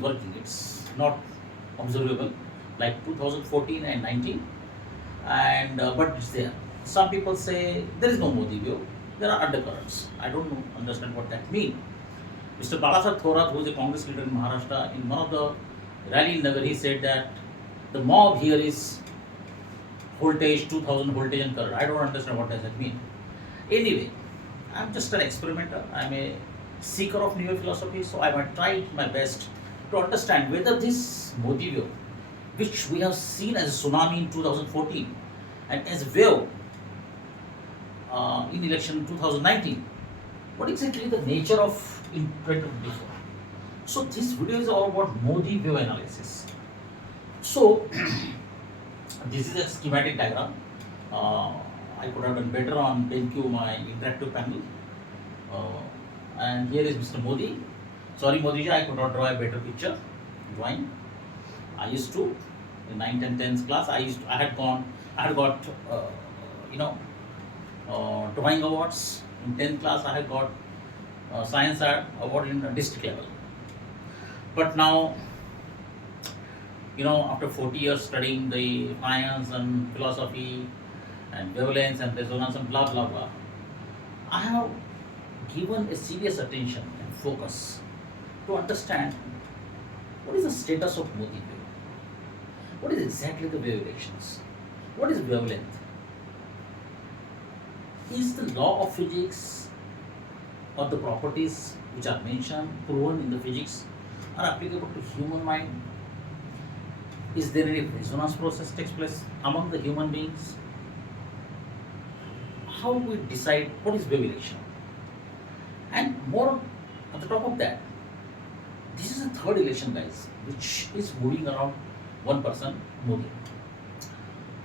working. It's not observable like 2014 and 19, and but it's there. Some people say there is no Modi view. There are undercurrents. I don't know, understand what that means. Mr. Balasaheb Thorat, who is a Congress leader in Maharashtra, in one of the rally in Nagar, he said that the mob here is voltage 2000 voltage and current. I don't understand what does that mean. Anyway, I'm just an experimenter. I'm a seeker of new philosophy, so I might try my best to understand whether this Modi wave, which we have seen as a tsunami in 2014 and as a wave in election 2019, what exactly the nature of in 2024. So this video is all about Modi wave analysis. So this is a schematic diagram. I could have done better on BenQ, my interactive panel. And here is Mr. Modi. Sorry, Modi ji, I could not draw a better picture. Drawing. I used to in 9th and 10th class. I had got drawing awards. In 10th class, I had got science art award in district level. But now, after 40 years studying the science and philosophy and wavelengths and resonance and blah blah blah, I have given a serious attention and focus to understand what is the status of Modi wave. What is exactly the wave elections? What is wavelength? Is the law of physics or the properties which are mentioned, proven in the physics, are applicable to human mind? Is there any resonance process takes place among the human beings? How we decide what is wave election? And more on the top of that, this is the third election, guys, which is moving around one person, Modi.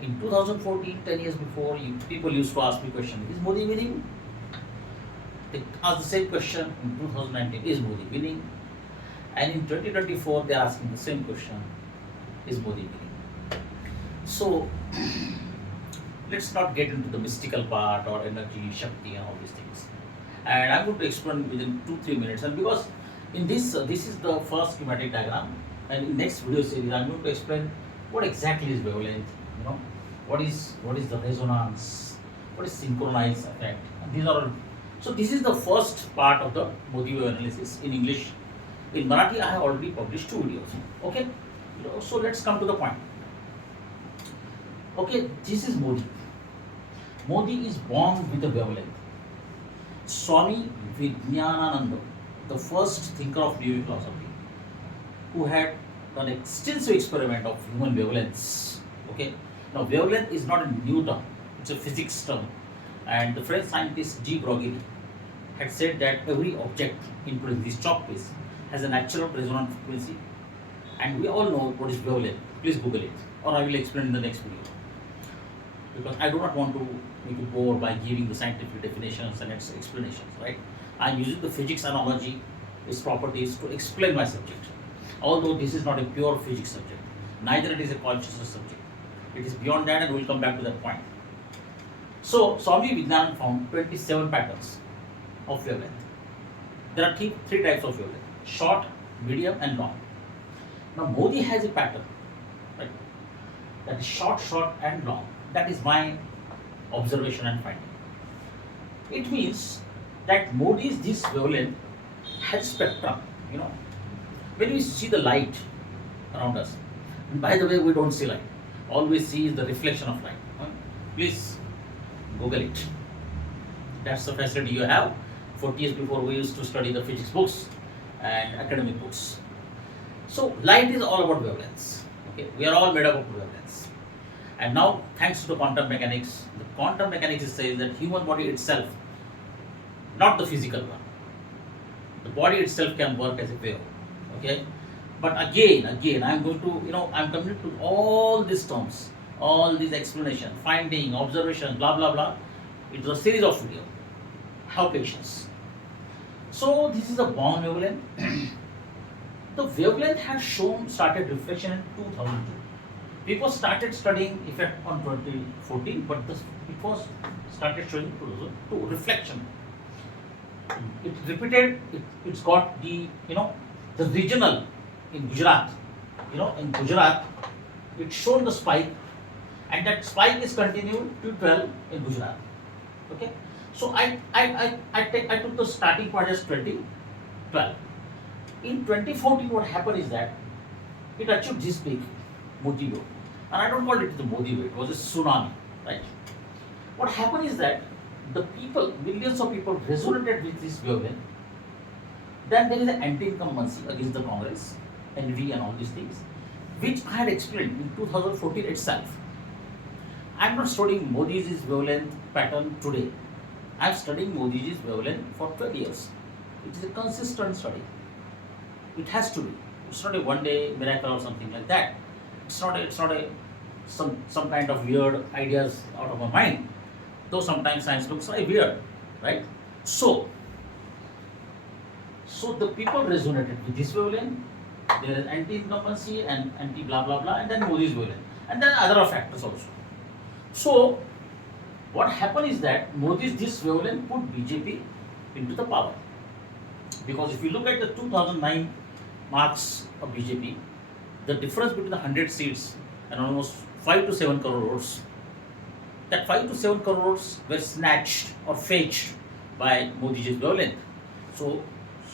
In 2014, 10 years before, people used to ask me question, is Modi winning? They asked the same question in 2019, is Modi winning? And in 2024, they are asking the same question, is Modi winning? So, let's not get into the mystical part or energy, Shakti and all these things. And I'm going to explain within 2-3 minutes. And because in this is the first schematic diagram, and in next video series, I'm going to explain what exactly is wavelength, what is the resonance, what is synchronized effect. And these are all. So this is the first part of the Modi wave analysis in English. In Marathi, I have already published 2 videos. Okay, so let's come to the point. Okay, this is Modi. Modi is born with a wavelength. Swami Vijnanananda, the first thinker of new philosophy, who had done extensive experiment of human wavelengths. Okay, now wavelength is not a new term; it's a physics term, and the French scientist G. Broglie had said that every object, including this chalk piece, has a natural resonant frequency, and we all know what is wavelength. Please Google it, or I will explain in the next video, because I do not want to make you bore by giving the scientific definitions and its explanations, right? I am using the physics analogy, its properties to explain my subject. Although this is not a pure physics subject, neither it is a consciousness subject. It is beyond that, and we will come back to that point. So, Swami Vijnanand found 27 patterns of wavelength. There are three types of wavelength: short, medium, and long. Now, Modi has a pattern, right? That is short, and long. That is my observation and finding. It means that Modi's this wavelength has spectrum. When we see the light around us, and by the way, we don't see light. All we see is the reflection of light. Please Google it. That's the facility you have. 40 years before, we used to study the physics books and academic books. So light is all about wavelengths. Okay, we are all made up of wavelengths. And now, thanks to the quantum mechanics says that human body itself, not the physical one, the body itself can work as a wave. Okay, but again, I'm going to, I'm coming to all these terms, all these explanations, finding, observation, blah blah blah. It is a series of videos. Have patience. So this is a Born wavelength. The wavelength has started reflection in 2002. People started studying effect on 2014, but it was started showing 2002 reflection. It repeated. It's got the regional in Gujarat. In Gujarat, it showed the spike, and that spike is continued to 12 in Gujarat. Okay, so I took the starting point as 2012. In 2014, what happened is that it achieved this peak, Modi wave, and I don't call it the Modi wave; it was a tsunami, right? What happened is that the people, millions of people, resonated with this wavelength. Then there is an anti-incumbency against the Congress, envy, and all these things, which I had explained in 2014 itself. I am not studying Modi's wavelength pattern today. I am studying Modi's wavelength for 12 years. It is a consistent study. It has to be. It's not a one-day miracle or something like that. It's not a some kind of weird ideas out of my mind. Though sometimes science looks like weird, right? So, so the people resonated with this wavelength. There is anti-incumbency and anti blah blah blah, and then Modi's wavelength, and then other factors also. So, what happened is that Modi's this wavelength put BJP into the power. Because if you look at the 2009 marks of BJP, the difference between the 100 seats and almost 5 to 7 crores, that 5 to 7 crores were snatched or fetched by Modi's wavelength. So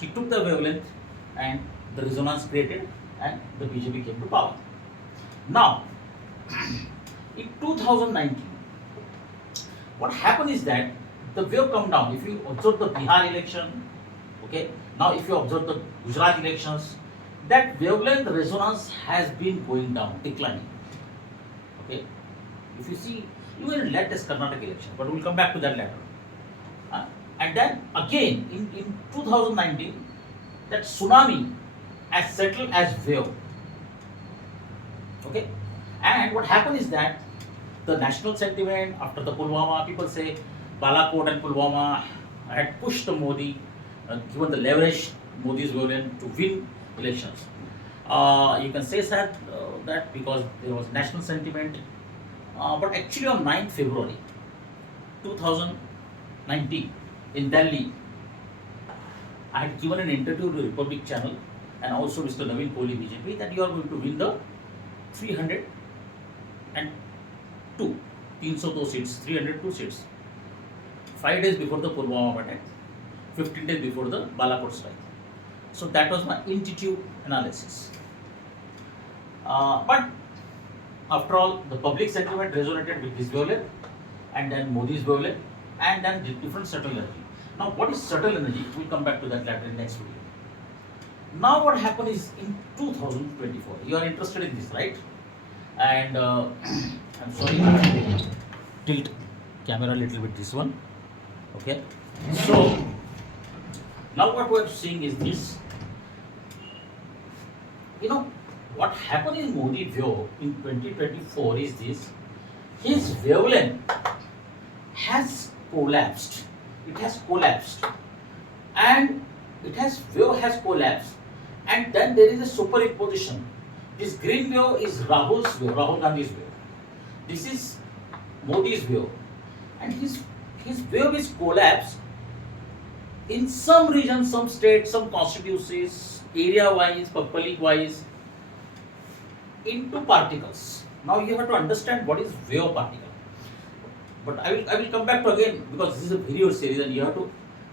he took the wavelength and the resonance created, and the BJP came to power. Now, in 2019, what happened is that the wave come down. If you observe the Bihar election, okay, now if you observe the Gujarat elections, that wavelength resonance has been going down, declining. Okay, if you see, even in latest Karnataka election, but we'll come back to that later. And then again in 2019, that tsunami has settled as wave. Okay, and what happened is that the national sentiment after the Pulwama, people say Balakot and Pulwama had pushed the Modi, given the leverage Modi's wavelength to win elections. You can say that because there was national sentiment, but actually on 9th February 2019 in Delhi, I had given an interview to Republic Channel and also Mr. Naveen Kohli BJP that you are going to win the 302 302 seats, 302 seats. 5 days before the Pulwama attack, 15 days before the Balakot strike. So that was my intuitive analysis. But after all, the public sentiment resonated with this wavelength, and then Modi's wavelength, and then the different subtle energy. Now, what is subtle energy? We'll come back to that later in next video. Now, what happened is in 2024. You are interested in this, right? And I'm sorry, tilt camera a little bit. This one, okay. So now what we are seeing is this. What happened in Modi view in 2024 is this: his wavelength has collapsed. It has collapsed, and wave has collapsed, and then there is a superimposition. This green wave is Rahul's wave, Rahul Gandhi's wave. This is Modi's wave, and his wave is collapsed in some regions, some states, some constituencies, area-wise, public-wise, into particles. Now you have to understand what is wave particle. But I will come back to again, because this is a video series and you have to,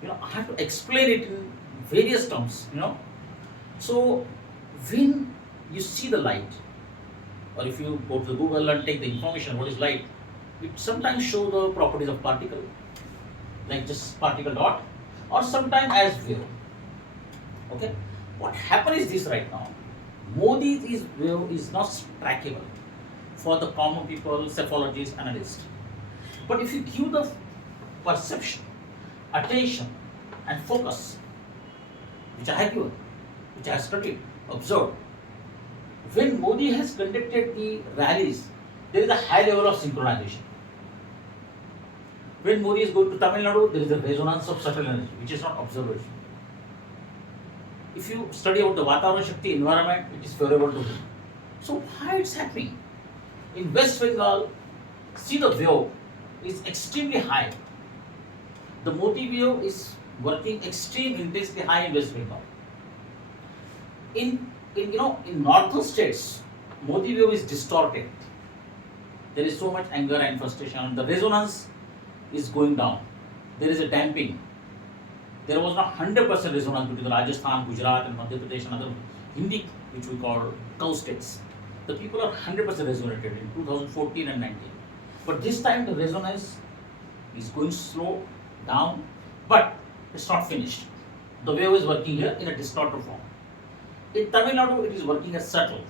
I have to explain it in various terms, So when you see the light, or if you go to the Google and take the information what is light, it sometimes show the properties of particle, like just particle dot, or sometimes as wave. Okay, what happens is this right now. Modi's wave is not trackable for the common people, psephologists, analysts. But if you give the perception, attention, and focus, which I have given, which I have studied, observed, when Modi has conducted the rallies, there is a high level of synchronization. When Modi is going to Tamil Nadu, there is a resonance of subtle energy, which is not observation. If you study about the Vatavana Shakti environment, it is favorable to him. So why it's happening? In West Bengal, see the wave is extremely high. The Modi wave is working extreme intensely high in West Bengal. In in northern states, Modi wave is distorted. There is so much anger and frustration. The resonance is going down. There is a damping. There was not 100% resonance between the Rajasthan, Gujarat, and Madhya Pradesh and other Hindi, which we call cow states. The people are 100% resonated in 2014 and 19. But this time the resonance is going slow down, but it's not finished. The wave is working here in a distorted form. In Tamil Nadu, it is working as subtle,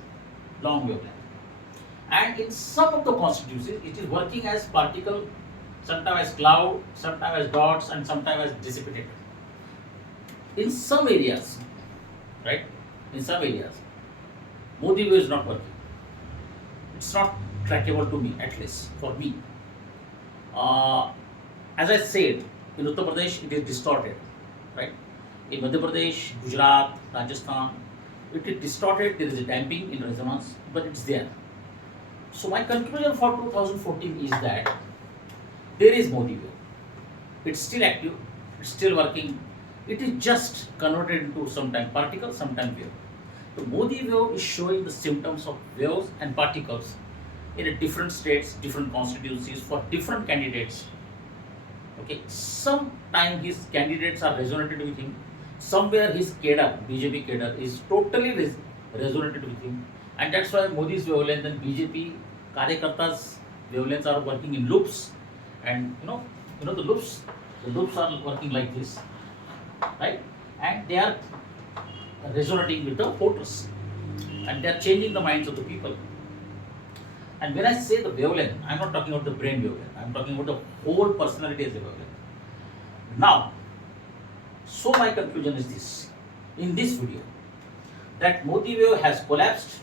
long wavelength. And in some of the constituencies, it is working as particle, sometimes as cloud, sometimes as dots, and sometimes as dissipated. In some areas, right? In some areas, Modi wave is not working. It's not trackable to me, at least for me. As I said, in Uttar Pradesh, it is distorted, right? In Madhya Pradesh, Gujarat, Rajasthan, it is distorted. There is a damping in resonance, but it's there. So my conclusion for 2014 is that there is Modi wave. It's still active. It's still working. It is just converted into sometime particle, sometime wave. The Modi wave is showing the symptoms of waves and particles in a different states, different constituencies for different candidates. Okay, sometime his candidates are resonated with him. Somewhere his cadre, BJP cadre, is totally resonated with him, and that's why Modi's wavelength and BJP Karyakartas wavelengths are working in loops, and the loops are working like this, right? And they are resonating with the voters, and they are changing the minds of the people. And when I say the wavelength, I'm not talking about the brain wavelength. I'm talking about the whole personality as a wavelength. Now, so my conclusion is this: in this video, that Modi wave has collapsed.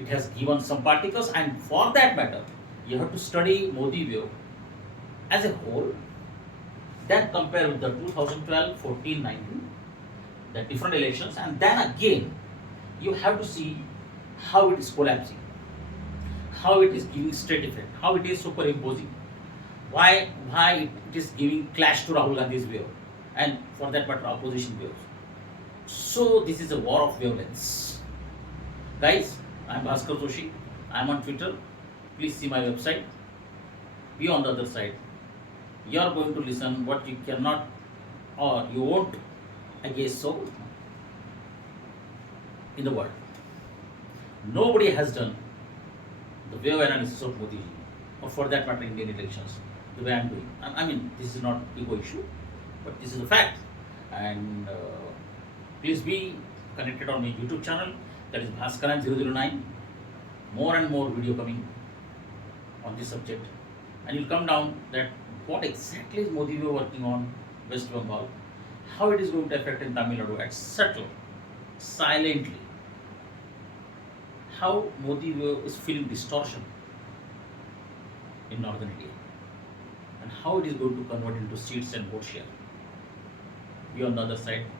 It has given some particles, and for that matter, you have to study Modi wave as a whole. Then compare with the 2012, 14, 19, the different elections, and then again, you have to see how it is collapsing, how it is giving straight effect, how it is superimposing, why it is giving clash to Rahul Gandhi's wave, and for that matter, opposition waves. So this is a war of wavelengths. Guys, I am Bhaskar Joshi. I am on Twitter. Please see my website. Be on the other side. You are going to listen what you cannot or you won't, I guess so, in the world. Nobody has done the wave analysis of Modi, or for that matter, Indian elections, the way I am doing. I mean, this is not ego issue, but this is a fact. And please be connected on my YouTube channel, that is Bhaskaran009. More and more video coming on this subject, and you'll come down that what exactly is Modi wave working on West Bengal, how it is going to affect in Tamil Nadu, at subtle, silently, how Modi wave is feeling distortion in northern India, and how it is going to convert into seats and vote share. Be on the other side.